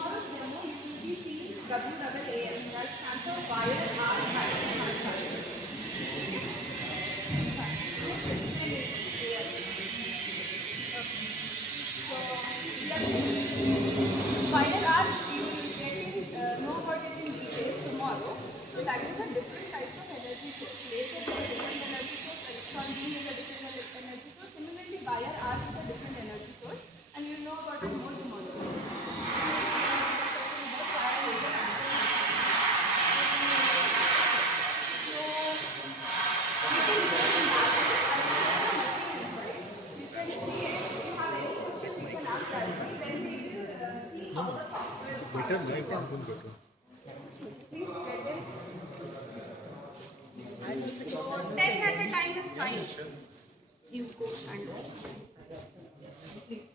tomorrow's demo you will be seeing WAAM, that stands for wire arm pattern manufacturing. Okay? Fine. Yes, sir, you can use AI. Okay. So we are wire arm, you will get in, know about it in detail tomorrow. So that is the different types of energy source. Laser is a different energy source, electron beam is a different energy source. Similarly, wire arm is a different energy source, and you will know about it more tomorrow. Discussing about wire laser antenna. So we can go in that. I will show the machine inside. You can see it. If you have any question, you can ask directly. Then we will see how the software is part of it. Please get in. So 10 at a time is fine. You go stand there. Yes, please.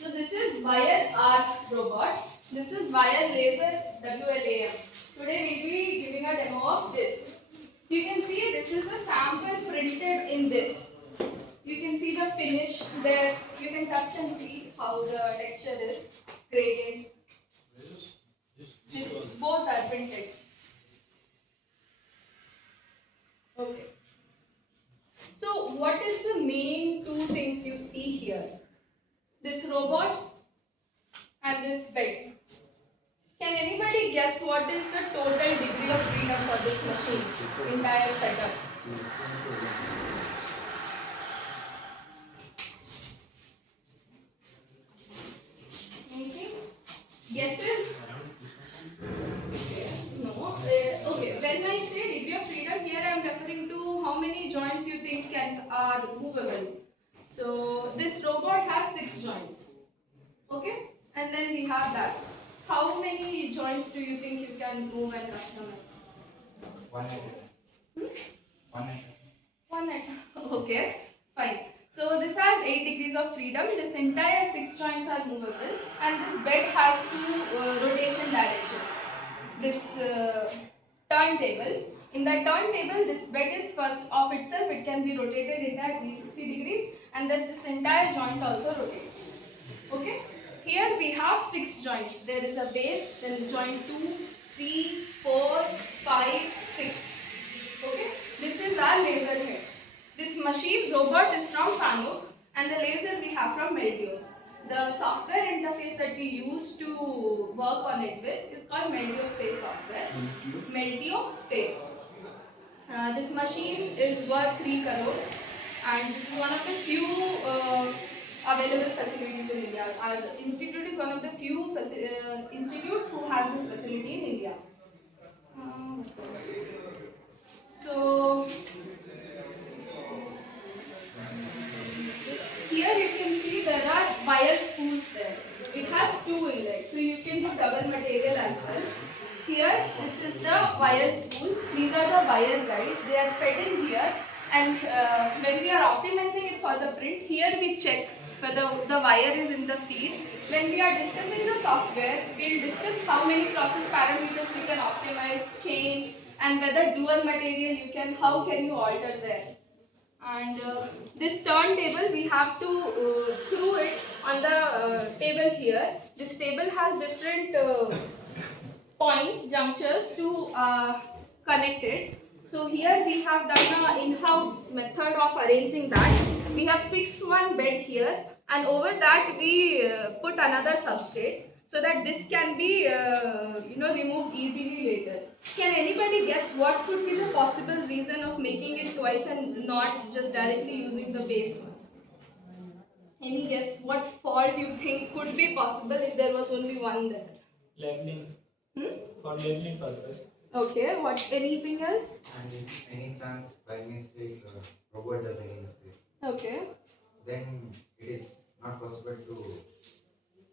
So this is wire arc robot. This is wire laser WLAM. Today we will be giving a demo of this. You can see this is the sample printed in this. You can see the finish there. You can touch and see how the texture is gradient. This both are printed. Okay. So what is the main two things you see here? This robot and this bed. Can anybody guess what is the total degree of freedom for this machine? Entire setup. Anything? Guesses? No. Okay. When I say degree of freedom, here I am referring to how many joints you think are movable. So this robot has 6 joints. Okay? And then we have that. How many joints do you think you can move and customize? One at a time. One at a time. One at okay, fine. So this has 8 degrees of freedom. This entire 6 joints are movable, and this bed has 2 rotation directions. This turntable. In the turntable, this bed is first of itself. It can be rotated in at 360 degrees, and thus this entire joint also rotates. Okay. Here we have 6 joints. There is a base, then joint 2, 3, 4, 5, 6. Okay. This is our laser head. This machine robot is from Fanuc, and the laser we have from Meltios. The software interface that we use to work on it with is called Meltio Space software. Meltio Space. This machine is worth 3 crores, and this is one of the few available facilities in India. Our institute is one of the few institutes who has this facility in India. So here you can see there are wire spools there. It has 2 inlets, so you can do double material as well. Here, this is the wire spool. These are the wire guides. They are fed in here, and when we are optimizing it for the print, here we check whether the wire is in the feed. When we are discussing the software, we will discuss how many process parameters we can optimize, change, and whether dual material you can, how can you alter there. And this turntable, we have to screw it on the table here. This table has different points, junctures to connect it. So here we have done an in-house method of arranging that. We have fixed one bed here, and over that we put another substrate so that this can be removed easily later. Can anybody guess what could be the possible reason of making it twice and not just directly using the base one? Any guess what fault you think could be possible if there was only one there? Labeling. For labeling purpose. Okay, what, anything else? And if any chance by mistake robot does any mistake, Okay. then it is not possible to,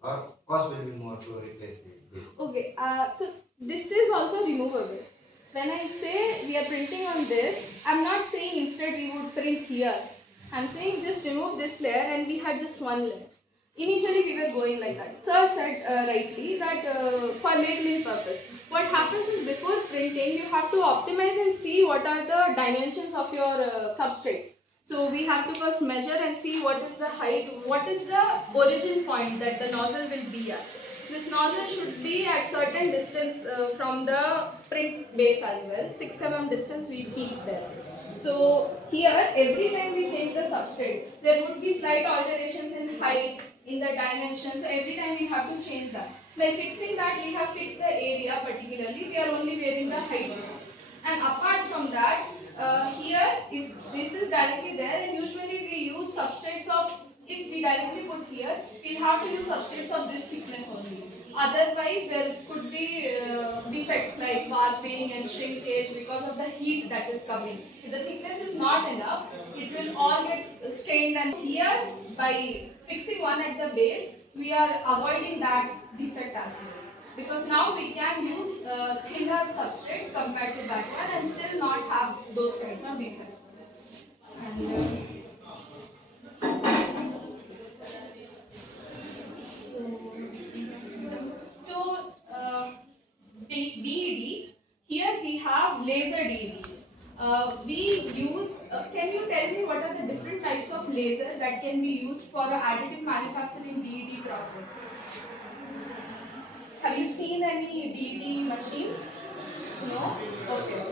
or cost will be more to replace this. Okay, so this is also removable. When I say we are printing on this, I'm not saying instead we would print here. I'm saying just remove this layer and we had just one layer. Initially we were going like that. Sir said rightly that for labeling purpose. What happens is before printing you have to optimize and see what are the dimensions of your substrate. So we have to first measure and see what is the height, what is the origin point that the nozzle will be at. This nozzle should be at certain distance from the print base as well. 6 mm distance we keep there. So here every time we change the substrate, there would be slight alterations in height, in the dimensions. So every time we have to change that. By fixing that, we have fixed the area particularly. We are only varying the height. And apart from that, here if this is directly there, and usually we use substrates of, if we directly put here, we have to use substrates of this thickness only. Otherwise, there could be defects like warping and shrinkage because of the heat that is coming. If the thickness is not enough, it will all get strained, and here by fixing one at the base, we are avoiding that defect as well. Because now we can use thinner substrates compared to that one and still not have those kinds of defects. And DED, here we have laser DED. We use, can you tell me what are the different types of lasers that can be used for additive manufacturing DED process? Have you seen any DED machine? No? Okay.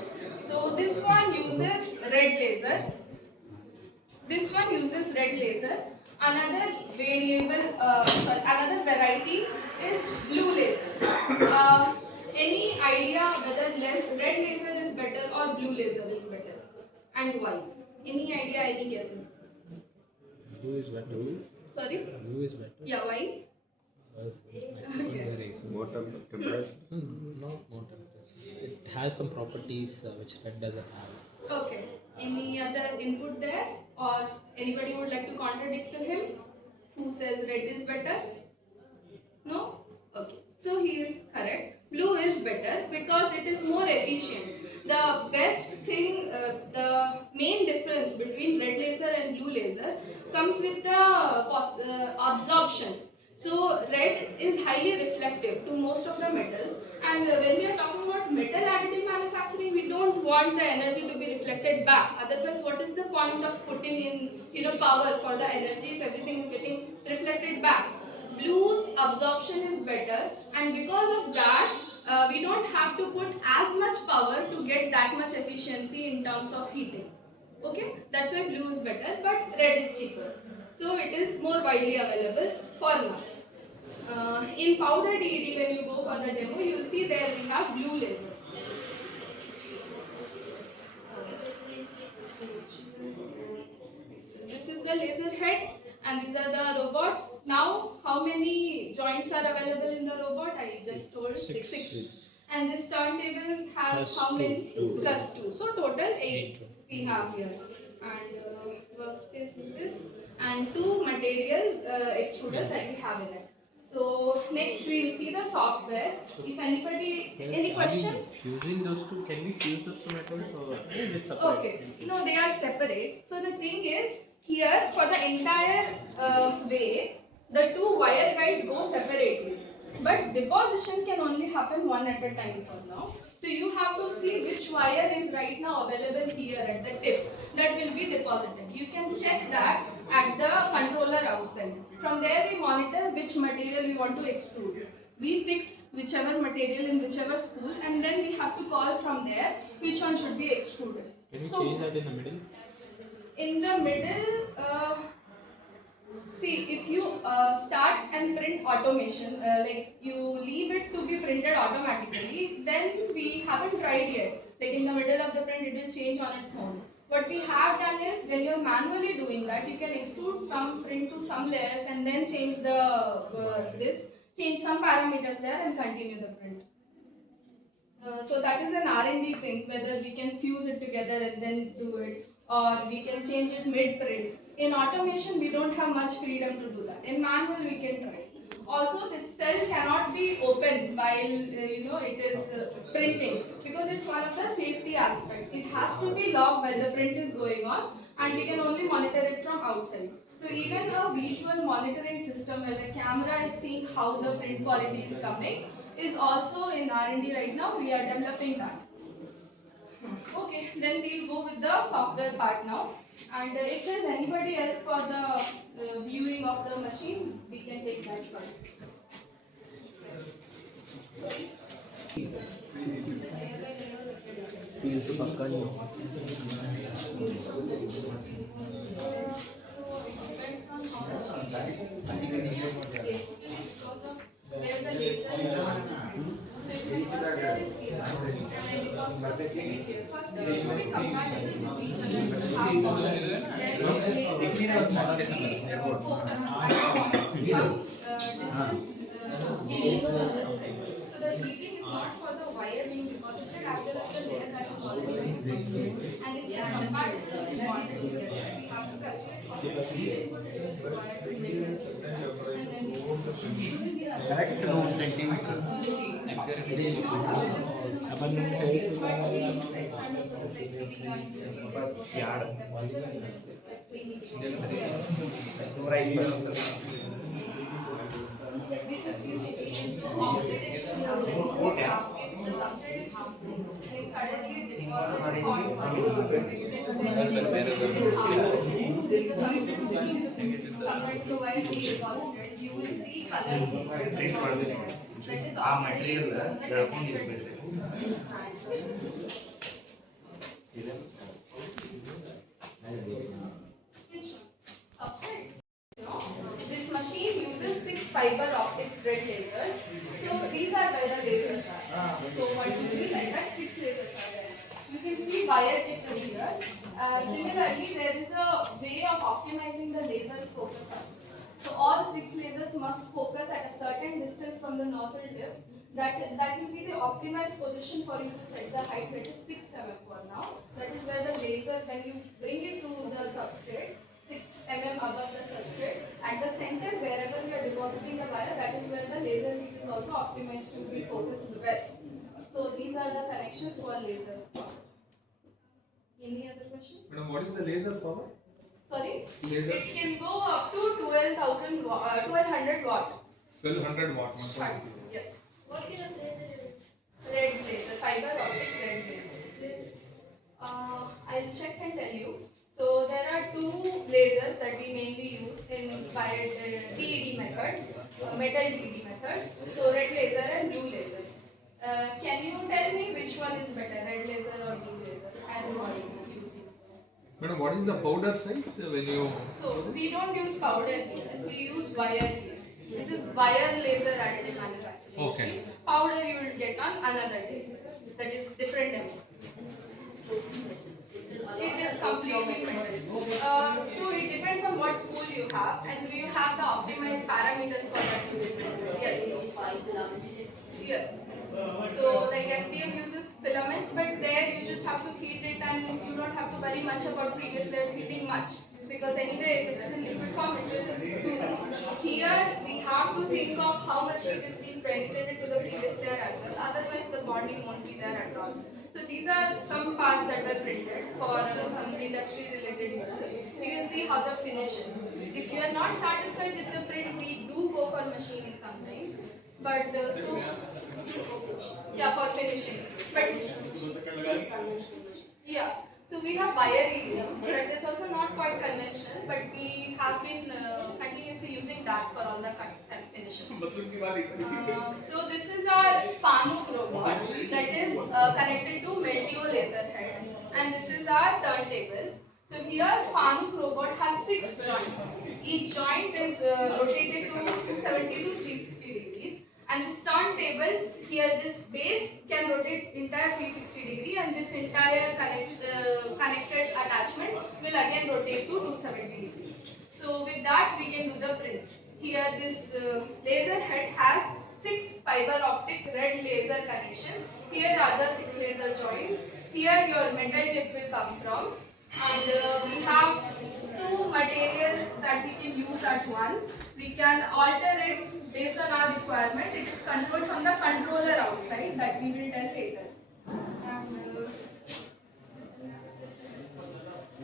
So this one uses red laser. This one uses red laser. Another another variety is blue laser. Any idea whether red laser is better or blue laser is better, and why? Any idea? Any guesses? Blue is better. Sorry? Blue is better. Yeah, why? Because Okay. More temperature. not more temperature. It has some properties which red doesn't have. Okay. Any other input there, or anybody would like to contradict to him? Who says red is better? No? Okay. So he is correct. Blue is better because it is more efficient. The best thing, the main difference between red laser and blue laser comes with the absorption. So red is highly reflective to most of the metals, and when we are talking about metal additive manufacturing, we don't want the energy to be reflected back. Otherwise, what is the point of putting in power for the energy if everything is getting reflected back? Blue's absorption is better, and because of that, we don't have to put as much power to get that much efficiency in terms of heating. Okay, that's why blue is better, but red is cheaper. So it is more widely available for now. In powder DED, when you go for the demo, you will see there we have blue laser. This is the laser head, and these are the robot. Now, how many joints are available in the robot? I just told six. And this turntable has Plus how many? two. Plus 2. So total 8 we have here. And workspace is this. And 2 material extruders that we have in it. So next we will see the software. If anybody, any question? Fusing those two, can we fuse those two metals or is it separate? Okay. No, they are separate. So the thing is, here for the entire way, the 2 wire guides go separately. But deposition can only happen one at a time for now. So you have to see which wire is right now available here at the tip that will be deposited. You can check that at the controller outside. From there we monitor which material we want to extrude. We fix whichever material in whichever spool, and then we have to call from there which one should be extruded. Can we So, change that in the middle? in the middle, see, if you start and print automation, like you leave it to be printed automatically, then we haven't tried yet. Like in the middle of the print, it will change on its own. What we have done is, when you're manually doing that, you can extrude some, print to some layers, and then change the change some parameters there and continue the print. So that is an R&D thing, whether we can fuse it together and then do it, or we can change it mid-print. In automation, we don't have much freedom to do that. In manual, we can try. Also, this cell cannot be opened while it is printing, because it's one of the safety aspects. It has to be locked while the print is going on, and we can only monitor it from outside. So even a visual monitoring system where the camera is seeing how the print quality is coming is also in R&D right now. We are developing that. Okay, then we'll go with the software part now. And if there's anybody else for the viewing of the machine, we can take that first. Feel तो पक्का नहीं होगा. So the heating is not for the wire being deposited as well as the layer that is already prepared. And if we are compared with the bonded layer, we have to calculate how much heat input it is required to make this. And then Correct no centimeter. Upon you will see colors. ಆ material ಎಳ್ಕೊಂಡು ಇರ್ಬೇಕು. This machine uses 6 fiber optics red lasers. So these are where the lasers are. So what will be like that? 6 lasers are there. You can see wire tip here. Similarly, there is a way of optimizing the lasers focus. So all 6 lasers must focus at a certain distance from the nozzle tip. That will be the optimized position for you to set the height, that is 6 mm for now. That is where the laser, when you bring it to the substrate, 6 mm above the substrate, at the center wherever you are depositing the wire, that is where the laser heat is also optimized to be focused the best. So these are the connections for laser. Any other question? Madam, what is the laser power? Sorry? Laser? It can go up to 1200 watt. 1200 watt. Yes. What kind of laser is it? Red laser, fiber optic red laser. I'll check and tell you. So there are 2 lasers that we mainly use in wired TED method, metal TED method. So red laser and blue laser. Can you tell me which one is better, red laser or blue laser? And what you use? Madam, what is the powder size when you? So we don't use powder here. We use wire here. This is wire laser additive manufacturing. Okay. machine. Powder you will get on another day. That is different amount. It is completely metal. So it depends on what spool you have, and do you have the optimized parameters for that spool? Yes. Yes. So like FDM uses filaments, but there you just have to heat it, and you don't have to worry much about previous layers heating much, because anyway if it is in liquid form it will do that. Here we have to think of how much heat is being penetrated to the previous layer as well, otherwise the bonding won't be there at all. So these are some parts that were printed for some industry related uses. You can see how the finish is. If you are not satisfied with the print, we do go for machining sometimes. But yeah, for finishing. But yeah, so we have wire helium. That is also not quite conventional, but we have been continuously using that for all the cuts and finishes. So this is our Fanuc robot that is connected to Meltio laser head, and this is our turntable. So here Fanuc robot has 6 joints. Each joint is rotated to 270 to 360 degrees. And this turntable, here this base can rotate entire 360 degree, and this entire connected attachment will again rotate to 270 degree. So with that we can do the prints. Here this laser head has 6 fiber optic red laser connections. Here are the 6 laser joints. Here your metal tip will come from, and we have 2 materials that we can use at once. We can alter it based on our requirement. It is controlled from the controller outside, that we will tell later. And,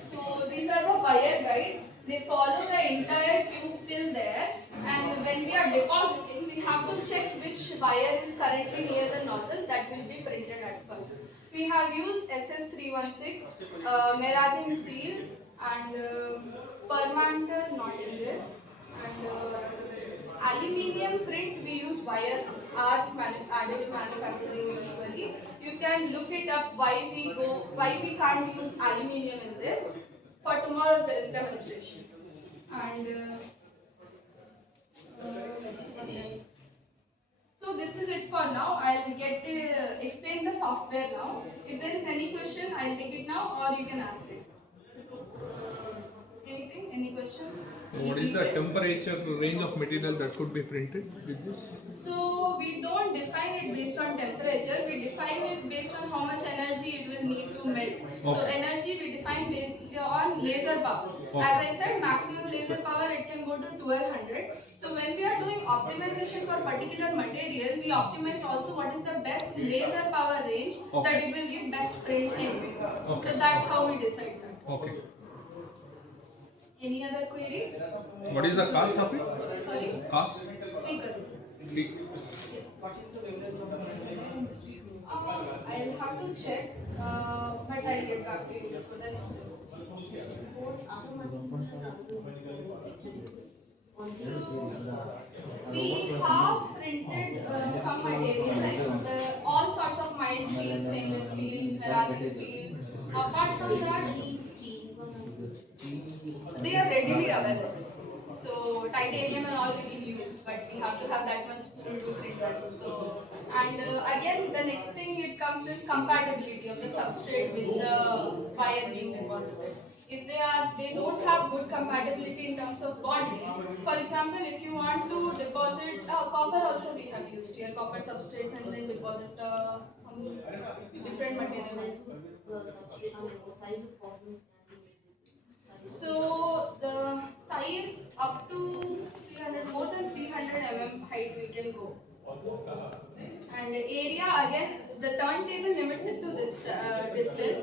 so these are the wire guides. They follow the entire tube till there, and when we are depositing, we have to check which wire is currently near the nozzle. That will be printed at first. We have used SS316, Meraging steel, and Permanter, not in this, and aluminium print, we use wire art additive manufacturing usually. You can look it up why we can't use aluminium in this. For tomorrow's demonstration. And so this is it for now. I'll get to explain the software now. If there is any question, I'll take it now or you can ask it. Anything? Any question? What is the temperature range of material that could be printed with this? So we don't define it based on temperature. We define it based on how much energy it will need to melt. So Okay. energy we define based on laser power. Okay. As I said, maximum laser power it can go to 1200. So when we are doing optimization for particular material, we optimize also what is the best laser power range Okay. that it will give best print in. Okay. So that's how we decide that. Okay. Any other query? What is the cost of it? Sorry? Cost? 3 crore. Yes. I'll have to check, but I'll get back to you for the next one. We have printed some material like all sorts of mild steel, stainless steel, ceramic steel. Apart from that, they are readily available. So titanium and all we can use, but we have to have that much to print that. So, and again, the next thing it comes is compatibility of the substrate with the wire being deposited. If they don't have good compatibility in terms of bonding. For example, if you want to deposit copper, also we have used here copper substrates and then deposit some different materials. So the size up to 300, more than 300 mm height we can go. And area again, the turntable limits it to this distance.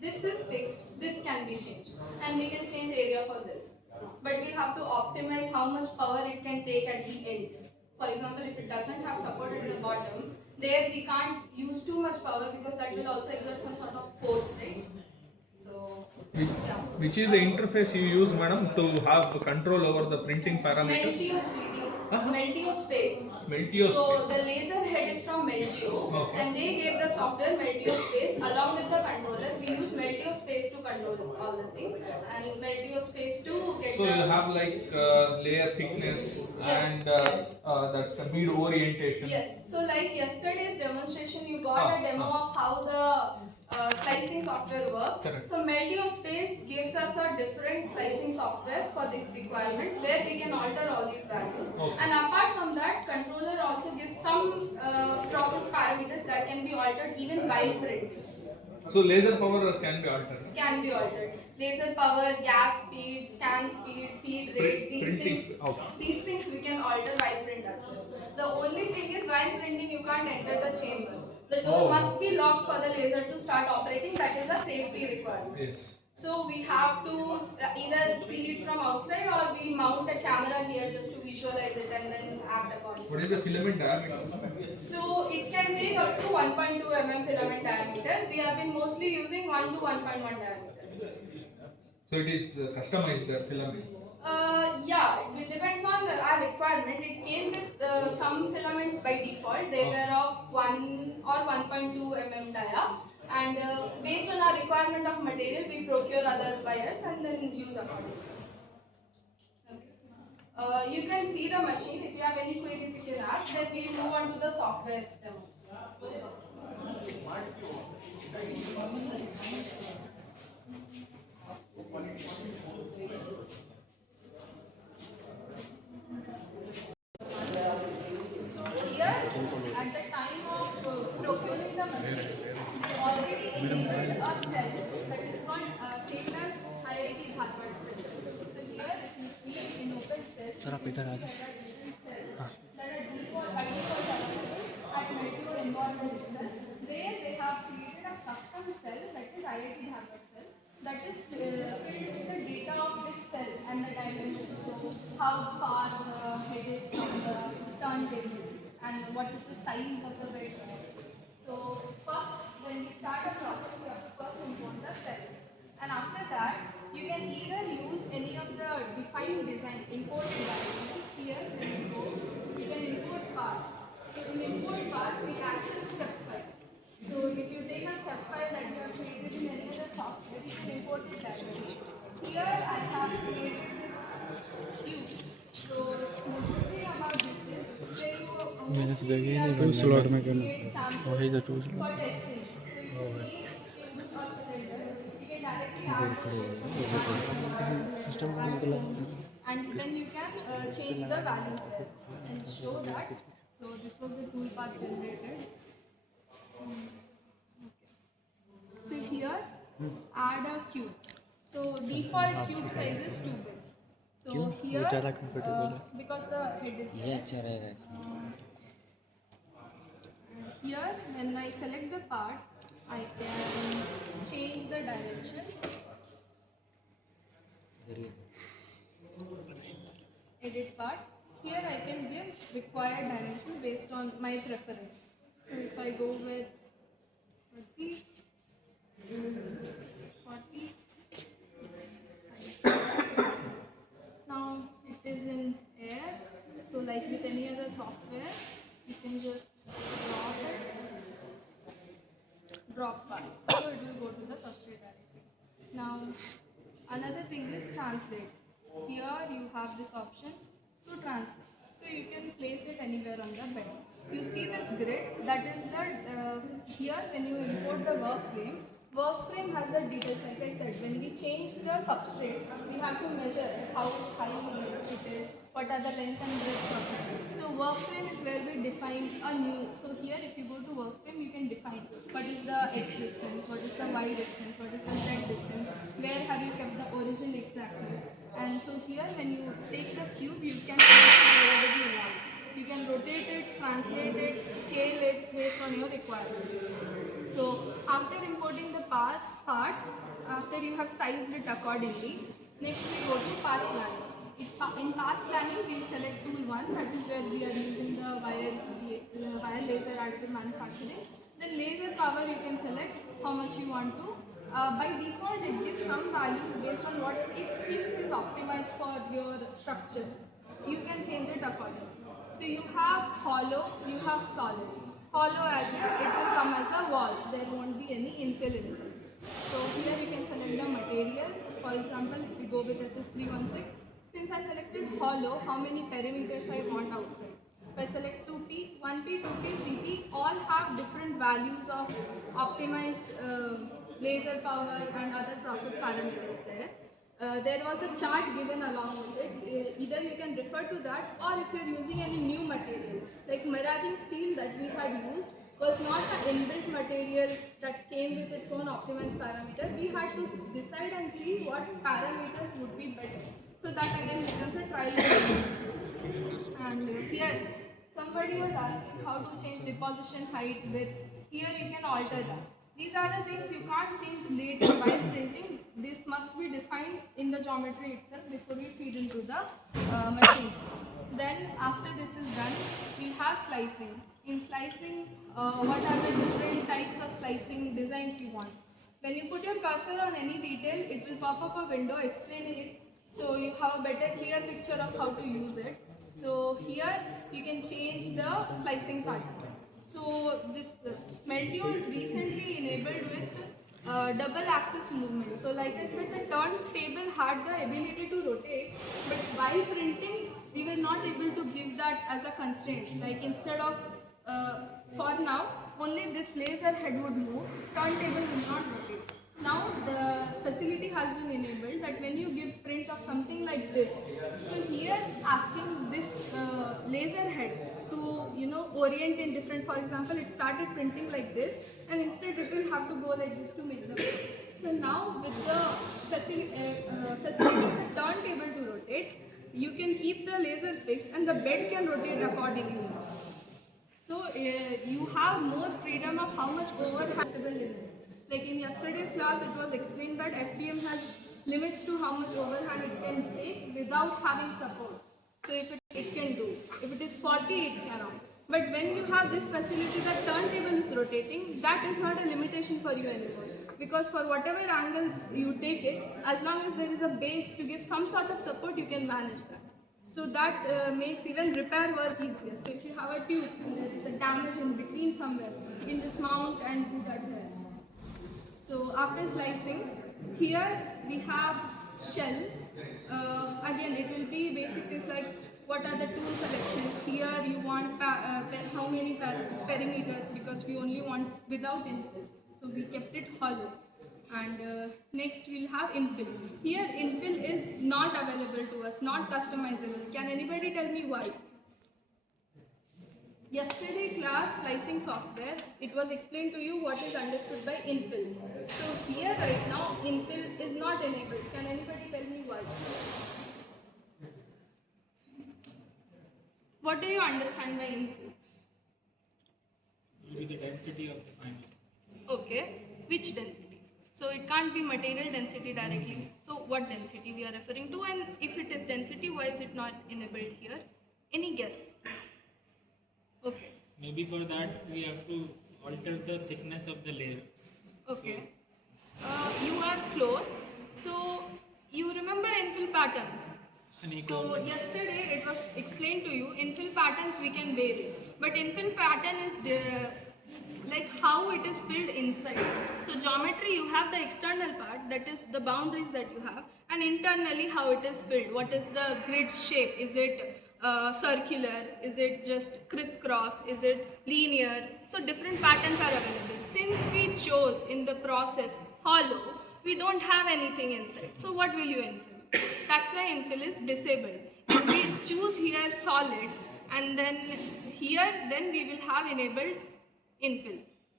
This is fixed, this can be changed, and we can change area for this. But we have to optimize how much power it can take at the ends. For example, if it doesn't have support at the bottom, there we can't use too much power because that will also exert some sort of force, right? So, yeah. Which is the interface you use, madam, to have control over the printing parameters? Meltio 3D, Meltio Space. Meltio So Space. the laser head is from Meltio, Okay. and they gave the software Meltio Space along with the controller. We use Meltio Space to control all the things, and Meltio Space to get So the. you have like layer thickness Yes, and yes. that mid orientation. Yes. So like yesterday's demonstration, you got a demo of how the slicing software works. Correct. So Meltio Space gives us a different slicing software for these requirements where we can alter all these values. Okay. And apart from that, controller also gives some process parameters that can be altered even while printing. So laser power can be altered. Can be altered. Laser power, gas speed, scan speed, feed rate, these things we can alter while print as well. The only thing is while printing you can't enter the chamber. The door must be locked for the laser to start operating. That is a safety requirement. Yes. So we have to either see it from outside or we mount a camera here just to visualize it and then act upon it. What is the filament diameter? So it can make up to 1.2 mm filament diameter. We have been mostly using 1 to 1.1 diameters. So it is customized the filament. Yeah, it depends on our requirement. It came with some filaments by default. They were of 1 or 1.2 mm dia, and based on our requirement of material, we procure other wires and then use accordingly. Okay. You can see the machine. If you have any queries, you can ask. Then we will move on to the software demo. At the time of procuring the machine, they already enabled a cell that is called state as IIT Dharwad cell. So here you see in open cell, Sir, आप इधर आ जाओ. that are default by default available at Meltio environment itself. There they have created a custom cell that is IIT Dharwad cell that is filled with the data of this cell and the dimensions. So how far the head is from the turntable and what is the size of the bed. So first, when we start a project, we have to first import the cell, and after that, you can either use any of the defined design import design Two slot mechanical. create samples for testing. So if you need tubes or cylinder, you can directly add the cylinder and then you can change the values there and show that. So this was the tool path generated. So here add a cube. So default cube size is 2 bit. So here because the head is there, here when I select the part, I can change the direction. Edit part. Here I can give required dimension based on my preference. So if I go with 30, 40, now it is in air. So like with any other software, you can just drop part. So it will go to the substrate directly. Now another thing is translate. Here you have this option to translate. So you can place it anywhere on the bed. You see this grid, that is the, here when you import the work frame has the details. Like I said, when we change the substrate, we have to measure how high it is, what are the length and breadth of it. So work frame is where we define a new. So here if you go to work frame, you can define what is the X distance, what is the Y distance, what is the Z distance, where have you kept the origin exactly. And so here when you take the cube, you can place it wherever you want. You can rotate it, translate it, scale it based on your requirement. So after importing the part, after you have sized it accordingly, next we go to path planning. In path planning, we select tool 1, that is where we are using the wire laser additive manufacturing. Then laser power, you can select how much you want to. By default, it gives some value based on what it thinks is optimized for your structure. You can change it accordingly. So you have hollow, you have solid. Hollow as in, it will come as a wall. There won't be any infill inside. So here you can select the material. For example, if we go with SS316, since I selected hollow, how many perimeters I want outside. If I select 2P, 1P, 2P, 3P, all have different values of optimized laser power and other process parameters there. There was a chart given along with it. Either you can refer to that, or if you are using any new material, like miraging steel that we had used was not an inbuilt material that came with its own optimized parameter. We had to decide and see what parameters would be better. So that again becomes a trial and error. And here somebody was asking how to change deposition height, width. Here you can alter that. These are the things you can't change later while printing. This must be defined in the geometry itself before we feed into the machine. Then after this is done, we have slicing. In slicing, what are the different types of slicing designs you want? When you put your cursor on any detail, it will pop up a window explaining it. So you have a better clear picture of how to use it. So here you can change the slicing patterns. So this Meltio is recently enabled with double axis movement. So like I said, the turntable had the ability to rotate, but while printing, we were not able to give that as a constraint. Like instead of, for now, only this laser head would move, turntable will not rotate. Now the facility has been enabled that when you give print of something like this, so here asking this laser head to orient in different, for example, it started printing like this and instead it will have to go like this to make the print. So now with the facility the turntable to rotate, you can keep the laser fixed and the bed can rotate accordingly. So you have more freedom of how much overhang in it. Like in yesterday's class, it was explained that FDM has limits to how much overhang it can take without having supports. So if it can do. If it is 40, it cannot. But when you have this facility that turntable is rotating, that is not a limitation for you anymore. Because for whatever angle you take it, as long as there is a base to give some sort of support, you can manage that. So that makes even repair work easier. So if you have a tube and there is a damage in between somewhere, you can just mount and do that there. So after slicing, here we have shell. Again, it will be basic things like what are the tool selections. Here you want how many perimeters, because we only want without infill. So we kept it hollow. And next we'll have infill. Here infill is not available to us, not customizable. Can anybody tell me why? Yesterday class slicing software, it was explained to you what is understood by infill. So here right now infill is not enabled. Can anybody tell me why? What do you understand by infill? Maybe the density of the final. Okay, which density? So it can't be material density directly. So what density we are referring to, and if it is density, why is it not enabled here? Any guess? Okay. Maybe for that we have to alter the thickness of the layer. Okay. You are close. So you remember infill patterns. So yesterday it was explained to you, infill patterns we can vary. But infill pattern is like how it is filled inside. So geometry, you have the external part, that is the boundaries that you have, and internally how it is filled. What is the grid shape? Is it circular? Is it just crisscross? Is it linear? So different patterns are available. Since we chose in the process hollow, we don't have anything inside. So what will you infill? That's why infill is disabled. If we choose here solid, and then here, then we will have enabled infill.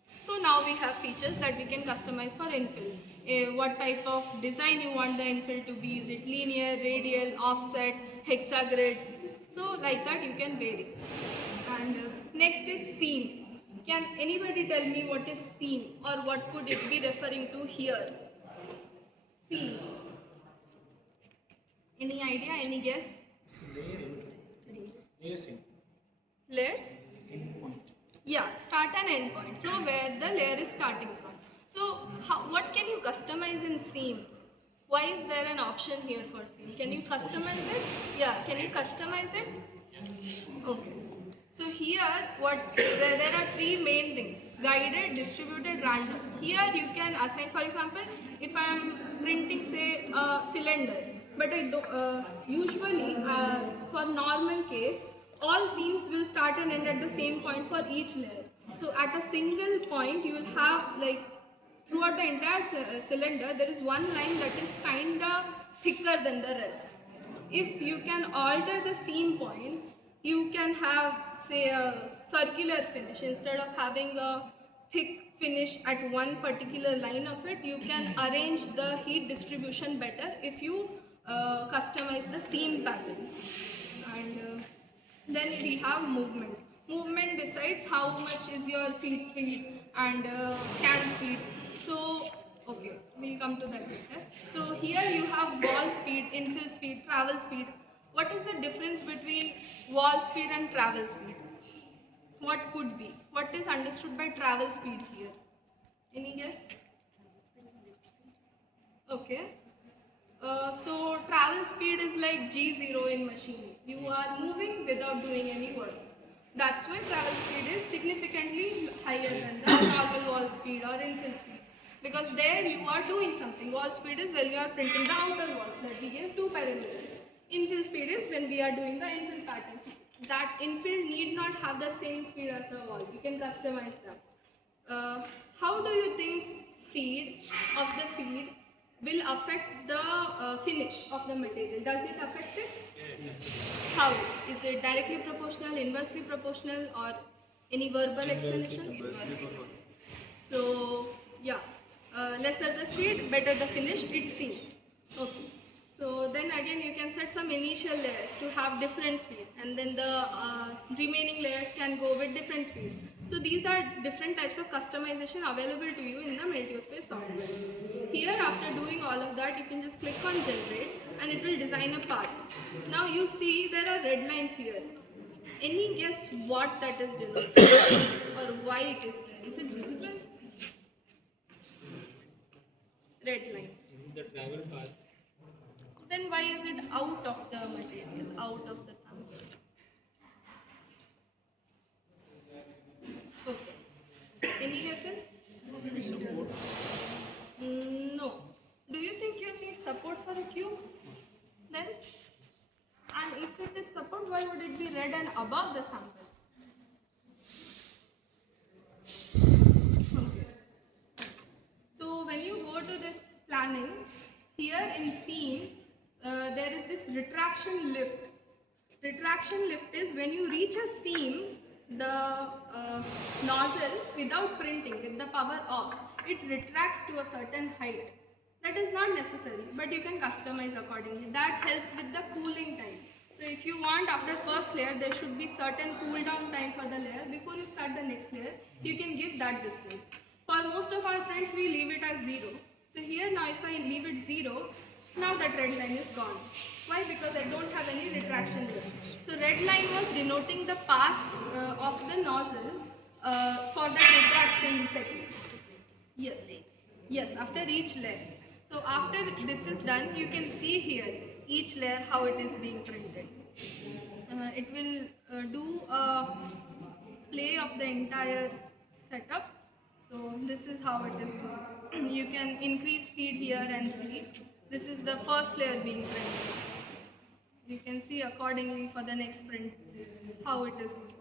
So now we have features that we can customize for infill. What type of design you want the infill to be? Is it linear, radial, offset, hexagrid? So like that you can vary. And next is seam. Can anybody tell me what is seam, or what could it be referring to here? Seam. Any idea? Any guess? Layers? Yeah, start and end point. So where the layer is starting from. So what can you customize in seam? Why is there an option here for seam? Can you customize it? Yeah, can you customize it? Okay. So here there are three main things: guided, distributed, random. Here you can assign, for example, if I am printing say a cylinder, but I do, usually for normal case, all seams will start and end at the same point for each layer. So at a single point you will have, like, throughout the entire cylinder there is one line that is kinda thicker than the rest. If you can alter the seam points, you can have say a circular finish. Instead of having a thick finish at one particular line of it, you can arrange the heat distribution better if you customize the seam patterns. And then we have movement. Movement decides how much is your feed speed and scan speed. So, okay, we'll come to that later. So here you have wall speed, infill speed, travel speed. What is the difference between wall speed and travel speed? What could be? What is understood by travel speed here? Any guess? Okay. So travel speed is like G0 in machine. You are moving without doing any work. That's why travel speed is significantly higher than the normal wall speed or infill speed. Because there you are doing something. Wall speed is when you are printing the outer walls that we gave 2 perimeters. Infill speed is when we are doing the infill patterns. That infill need not have the same speed as the wall. You can customize that. How do you think speed of the feed will affect the finish of the material? Does it affect it? How? Is it directly proportional, inversely proportional, or any verbal explanation? Inversely. So, yeah, lesser the speed, better the finish, it seems. Okay. So then again you can set some initial layers to have different speed, and then the remaining layers can go with different speeds. So these are different types of customization available to you in the Multiospace software. Here, after doing all of that, you can just click on generate and it will design a part. Now you see there are red lines here. Any guess what that is denoting or why it is there? Is it visible? Red line. Is it the travel path? Then why is it out of the material, out of the sample? Okay. Any guesses? No. Do you think you need support for a cube? Then why would it be red and above the sample? Okay. So when you go to this planning, here in seam, there is this retraction lift. Retraction lift is when you reach a seam, the nozzle without printing, with the power off, it retracts to a certain height. That is not necessary, but you can customize accordingly. That helps with the cooling time. So if you want, after first layer, there should be certain cool down time for the layer. Before you start the next layer, you can give that distance. For most of our friends, we leave it as 0. So here now if I leave it 0, now that red line is gone. Why? Because I don't have any retraction lift. So red line was denoting the path of the nozzle for the retraction segment. Yes. Yes, after each layer. So after this is done, you can see here each layer how it is being printed. It will do a play of the entire setup. So this is how it is going. You can increase speed here and see. This is the first layer being printed. You can see accordingly for the next print how it is going.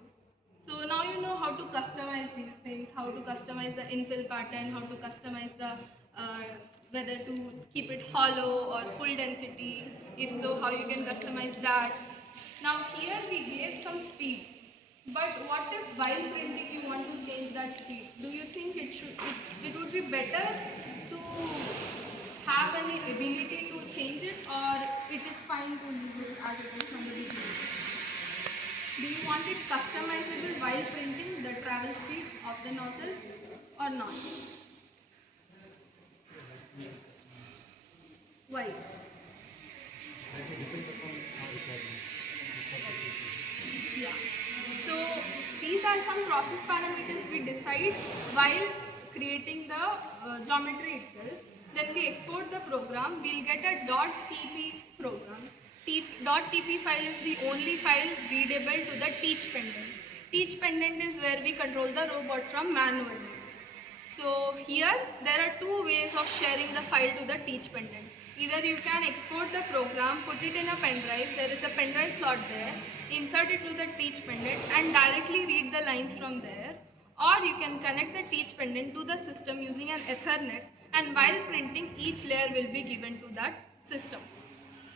So now you know how to customize these things, how to customize the infill pattern, how to customize the whether to keep it hollow or full density. If so, how you can customize that. Now here we gave some speed. But what if while printing you want to change that speed? Do you think it would be better to have any ability to change it, or it is fine to leave it as it is from the beginning? Do you want it customizable while printing, the travel speed of the nozzle, or not? Why? Yeah. So these are some process parameters we decide while creating the geometry itself. Then we export the program. We'll get a .tp program. .tp file is the only file readable to the teach pendant. Teach pendant is where we control the robot from manually. So here there are two ways of sharing the file to the teach pendant. Either you can export the program, put it in a pen drive, there is a pen drive slot there, insert it to the teach pendant and directly read the lines from there. Or you can connect the teach pendant to the system using an Ethernet, and while printing each layer will be given to that system.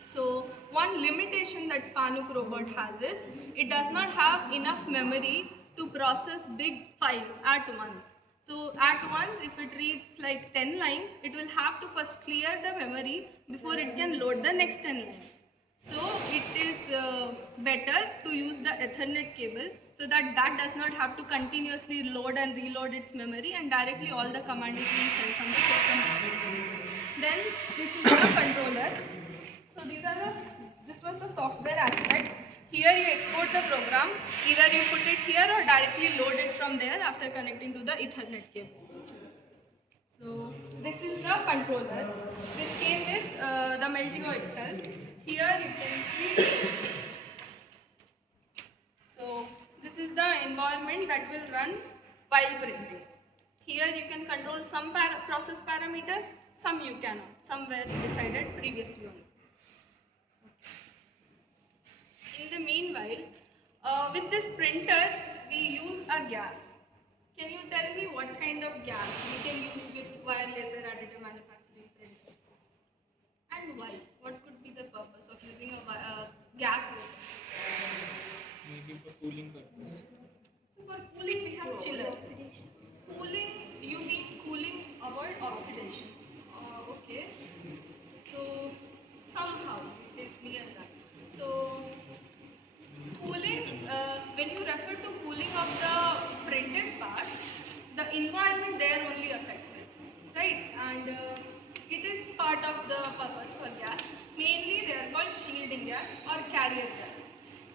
So one limitation that Fanuc robot has is it does not have enough memory to process big files at once. So at once, if it reads like 10 lines, it will have to first clear the memory before it can load the next 10 lines. So it is better to use the Ethernet cable so that does not have to continuously load and reload its memory, and directly all the command is being sent from the system. Then this is the controller. So this was the software aspect. Here you export the program, either you put it here or directly load it from there after connecting to the Ethernet cable. So this is the controller. This came with the Meltio itself. Here you can see. So this is the environment that will run while printing. Here you can control some process parameters, some you cannot. Some were decided previously only. In the meanwhile, with this printer, we use a gas. Can you tell me what kind of gas we can use with wire laser additive manufacturing printer? And why? What could be the purpose of using a gas laser? Maybe for cooling purpose. So for cooling, we have chiller. Cooling, you mean cooling avoid oxidation. Okay. So somehow it is near that. So cooling, when you refer to cooling of the printed part, the environment there only affects it, right? And it is part of the purpose for gas. Mainly they are called shielding gas or carrier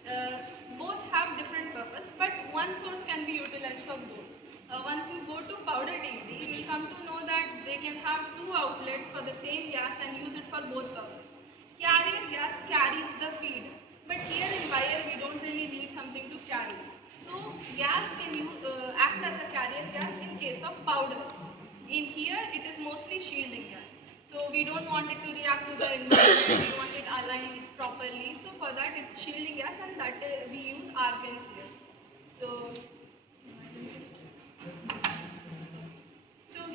gas. Both have different purpose, but one source can be utilized for both. Once you go to powder DD, you will come to know that they can have two outlets for the same gas and use it for both purposes. Carrier gas carries the feed, but here in wire we don't really need something to carry. So gas can act as a carrier gas in case of powder. In here it is mostly shielding gas. So we don't want it to react to the environment, we want it aligned properly. So for that it's shielding gas, and that we use argon here. So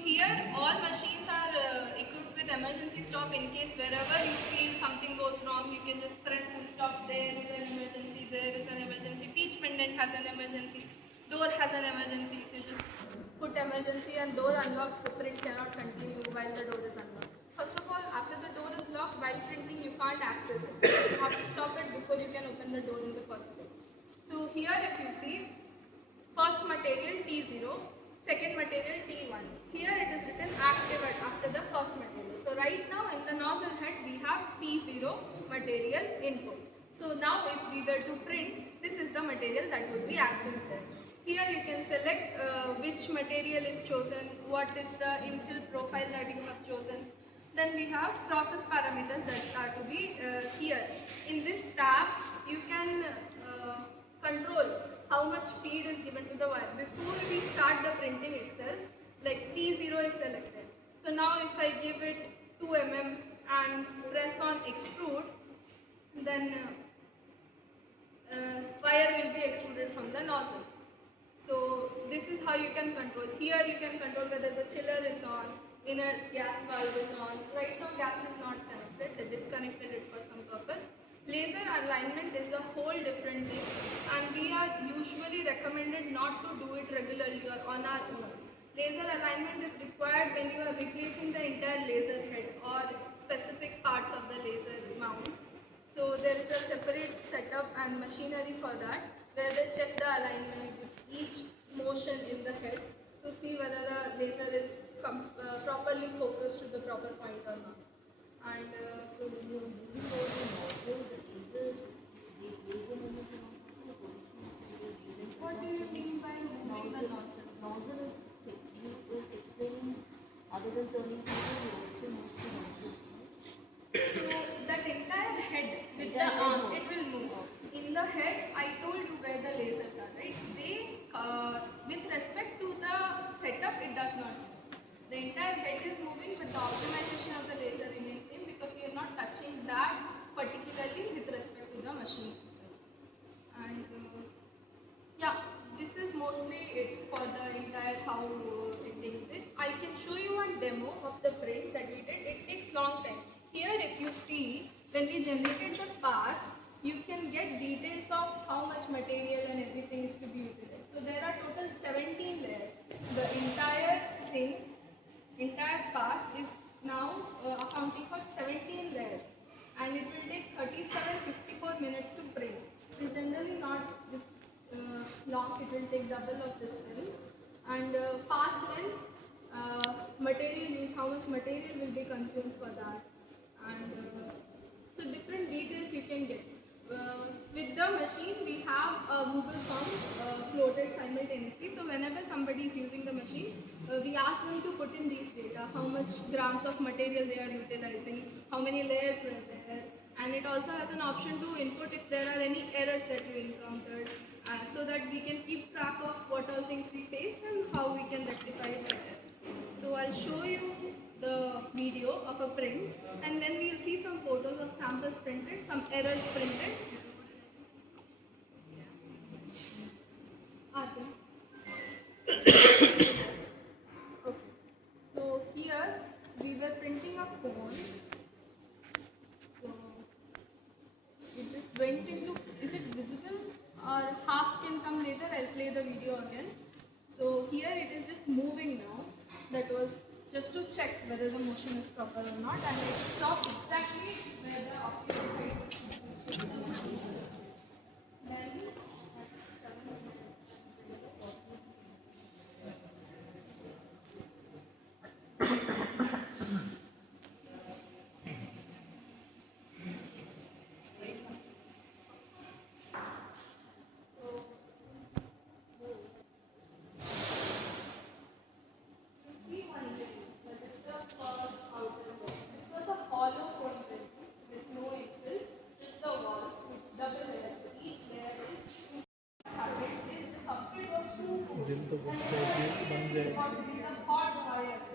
here all machines are equipped with emergency stop. In case wherever you feel something goes wrong, you can just press and stop. There is an emergency, there is an emergency. Teach pendant has an emergency, door has an emergency. If you just put emergency and door unlocks, the print cannot continue while the door is unlocked. First of all, after the door is locked, while printing you can't access it. You have to stop it before you can open the door in the first place. So here if you see, first material T0, second material T1. Here it is written active after the first material. So right now in the nozzle head we have T0 material input. So now if we were to print, this is the material that would be accessed there. Here you can select which material is chosen, what is the infill profile that you have chosen. Then we have process parameters that are to be here. In this tab you can control how much speed is given to the wire. Before we start the printing itself, like T0 is selected. So now if I give it 2 mm and press on extrude, then wire will be extruded from the nozzle. So this is how you can control. Here you can control whether the chiller is on, inner gas valve is on. Right now gas is not connected, they disconnected it for some purpose. Laser alignment is a whole different thing, and we are usually recommended not to do it regularly or on our own. Laser alignment is required when you are replacing the entire laser head or specific parts of the laser mounts. So there is a separate setup and machinery for that, where they check the alignment with each motion in the heads to see whether the laser is properly focused to the proper point or not. And so what do you mean by moving the nozzle? Nozzle is fixed. You will explain other than turning people, you also move the nozzles. So that entire head with the arm, it will move. In the head, I told you where the lasers are, right? They, with respect to the setup, it does not move. The entire head is moving, but the optimization of the laser remains same because you are not touching that particularly with respect to the machines itself. And yeah, this is mostly it for the entire how it takes place. I can show you one demo of the print that we did. It takes long time. Here if you see, when we generated the path, you can get details of how much material and everything is to be utilized. So there are total 17 layers. The entire path is now accounting for 17 layers, and it will take 37-54 minutes to print. It's generally not this long, it will take double of this time. And path length, material use, how much material will be consumed for that, and so different details you can get. With the machine, we have a Google Form floated simultaneously. So whenever somebody is using the machine, we ask them to put in these data, how much grams of material they are utilizing, how many layers were there, and it also has an option to input if there are any errors that you encountered, so that we can keep track of what all things we face and how we can rectify it better. So I'll show you the video of a print, and then we'll see some photos of samples printed, some errors printed. Okay. So here we were printing a cone. So it just went into, is it visible or half can come later? I'll play the video again. So here it is just moving now. That was just to check whether the motion is proper or not, and it stopped exactly where the optical rate. Then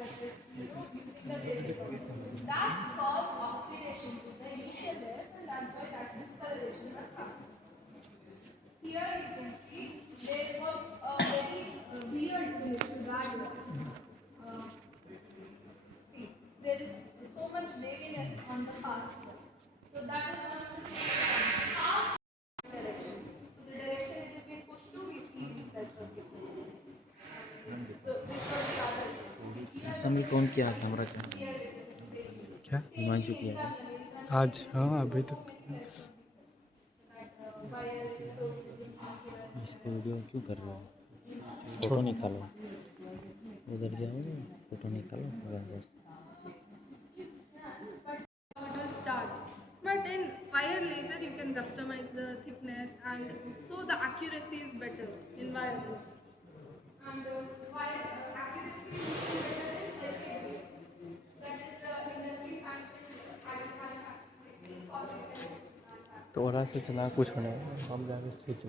that is, using the basic curve. That causes oxidation to the initial layers, and that's why that discoloration has happened. Here you can see there was a very weird finish to that one. See, there is so much waviness on the path. So that is one of the things. Half direction. So the direction it is being pushed to, we see these types of differences. So this was the other. संगीत on किया camera का क्या हिमांशु किया था आज हाँ अभी तक इसको वीडियो क्यों कर रहे हो फोटो निकालो उधर जाओ फोटो निकालो बस It will start. But in wire laser, you can customize the thickness, and so the accuracy is better in wire laser. And wire accuracy is better in LPB. That is the industry sanctioned manufacturing. तो और से चला कुछ होने हम जाके switch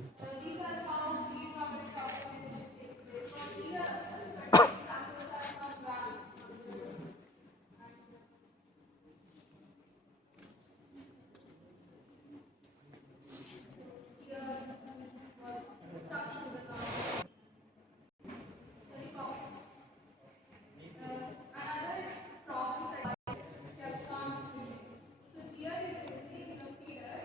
These are how we profit calculation takes place. So here, samples are not valid. Another problem that Teflon is. So here you can see in the feeder,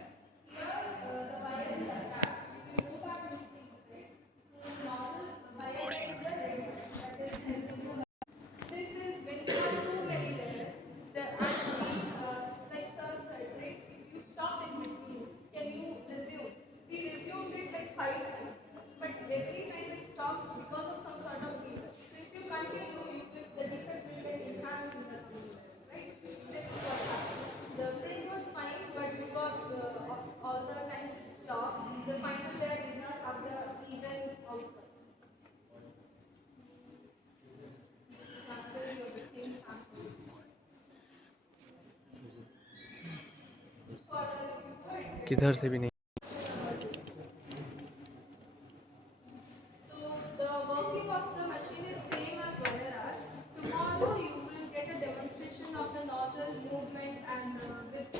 here the wire is attached. If you go back to the thing, so the normal wire is the red one, that is helping to. This is when you have too many layers. The actually, like sir said, right? If you stop in between, can you resume? We resumed it like 5 times, but every time it stopped because of some sort of defect. So if you continue, the defect will get enhanced in the coming layers, right? This is what happened. The print was fine, but because of all the times it stopped, the final layer did not have the even outcome. This is another view of the same sample. For the report, किधर से भी नहीं so the working of the machine is same as wire arc. Tomorrow you will get a demonstration of the nozzles movement and with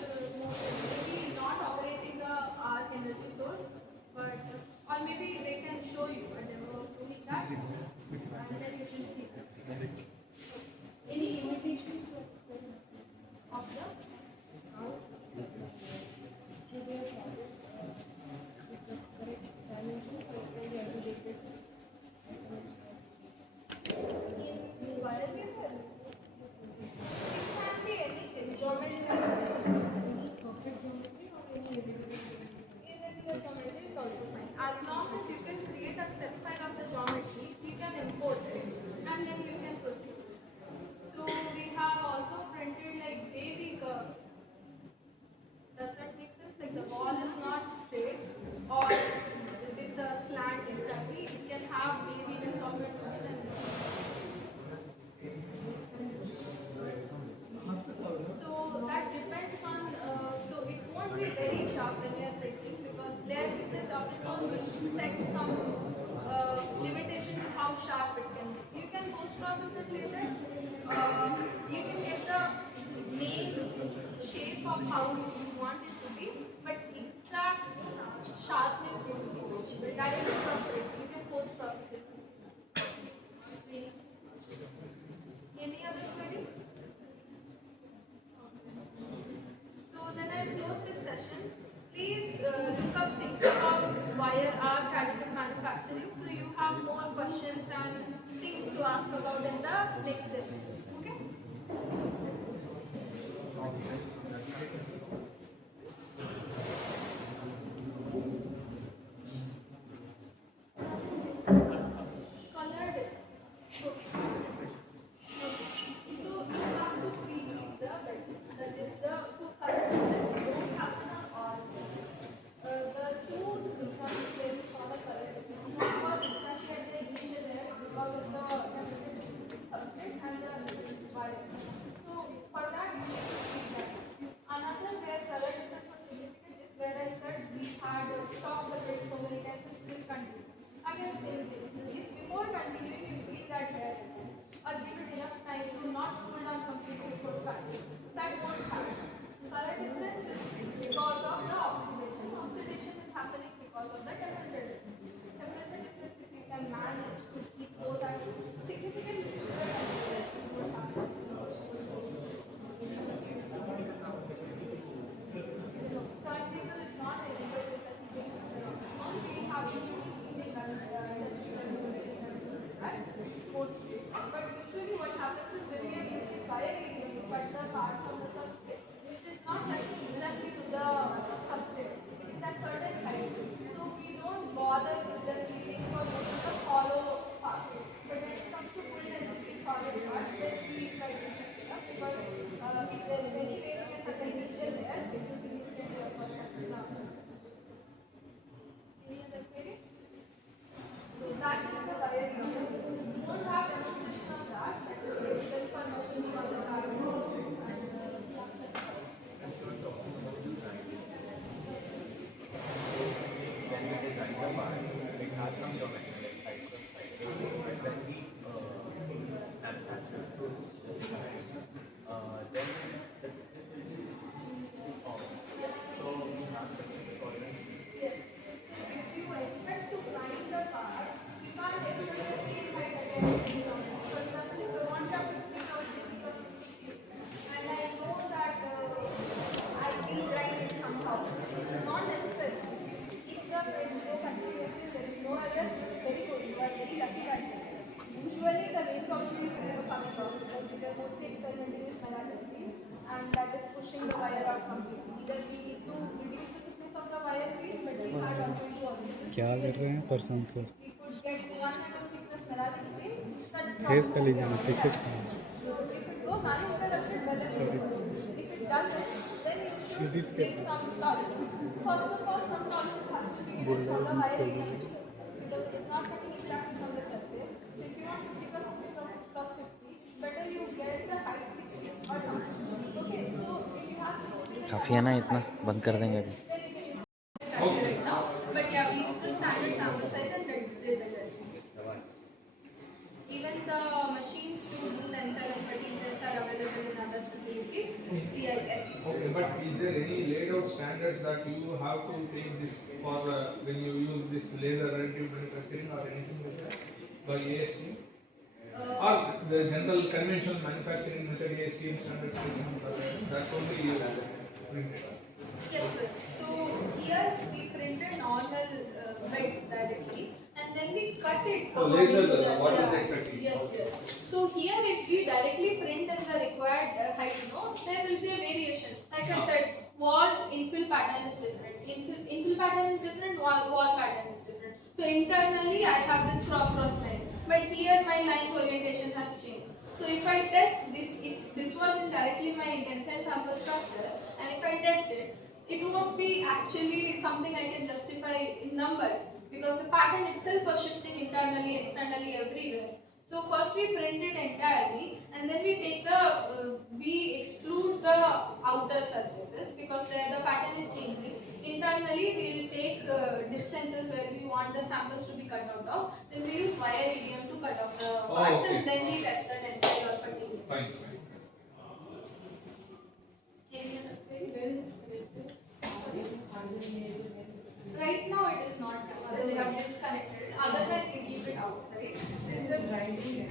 maybe not operating the arc energy source, but or maybe they can show you a demo of doing that, and then you can see that. Any limitations of the in wire laser? It can be anything, geometry. Even the geometry is also fine. As long as you can create a set file of the geometry, you can import it and then you can proceed. So we have also printed like wavy curves. Does that make sense? Like the wall is not straight or with the slant exactly. It can have waviness of its own. So that depends on, so it won't be very sharp when you are printing because layer thickness of its own will set some limitation to how sharp it can be. You can post process it later. You can get the main shape of how you want it to be, but exact sharpness will be possible. That is separate. You can post process it. Any other query? So then I close this session. Please look up things about wire arc additive manufacturing so you have more questions and things to ask about in the next session. Okay? Colored it. Okay. So you have to preheat the bed. That is the so color difference don't happen on all. The two silicon plates for the color difference was exactly at the initial layer because of the substrate and the wire. So for that you need to preheat that. that won't happen. Color difference is because of the oxidation. Oxidation is happening because of the temperature difference. Temperature difference, if you can manage to keep both at significantly similar temperatures, it won't happen. Current table is not eligible with the heating factor. Not really having to use heating mostly. But usually what happens is when we are using fire radium to cut the part from the substrate, it is not touching exactly to the substrate. It is at certain height. So we don't bother with the heating for most of the hollow part. But when it comes to full density solid part, then we try to heat it up because if there is any variance at the initial layer, it will significantly affect the now. Any other query? So that is the wire radium. Don't have demonstration of that. Basically for machining on the carbon. When we design the part, it has some geometry like types of cycles. But when we manufacture through this design, then this will be formed. So we have different tolerance. Yes. If you expect to grind the part, you can't get it at the same height again. For example, if you want to have 50 or 50 feet, and I know that I will grind it somehow. Not necessary. If the flow continuously, there is no other, it's very good. You are very lucky that usually the main problem is never coming out because we are mostly experimenting with Malachi and that is pushing the wire out completely. Either we need to reduce the thickness of the wire feed, but we can't also do all क्या कर रहे हैं person से we could get 1 mm thickness Malachi steel. Face कर लीजिए ना पीछे से So if it goes uninterrupted, well and good. If it doesn't, then you should take some tolerance. First of all, some tolerance has to be given for the wire area itself because it is not cutting exactly from the surface. So if you want 50% plus 50, better you get the height 60 or something. Okay, so if you have significant काफ़ी है ना इतना बंद कर देंगे अभी then we can use right now. But yeah, we use the standard sample size and did the testings. Even the machines to do tensile and fatigue tests are available in other facility, CIF. Okay, but is there any laid out standards that you have to take this for when you use this laser additive manufacturing or anything like that by ASC? Or the general conventional manufacturing method ASCM standards that only you printed? Yes, sir. So here we printed normal beds directly and then we cut it. So according laser, to the- what are yeah. they cutting? Yes, yes. So here if we directly print in the required height, there will be a variation. Like I said, wall infill pattern is different. Infill pattern is different, wall pattern is different. So internally I have this cross line. But here my line's orientation has changed. So if I test this, if this was in directly my tensile sample structure, and if I test it, it won't be actually something I can justify in numbers because the pattern itself was shifting internally, externally, everywhere. So first we print it entirely, and then we take we extrude the outer surfaces because there the pattern is changing. Internally, we will take distances where we want the samples to be cut out of. Then we use wire radium to cut off the parts, okay. and then we test the tensile or fatigue. Fine. Any other query? Where is it? Right now it is not covered. They have disconnected. Otherwise you keep it outside. This is a grinding.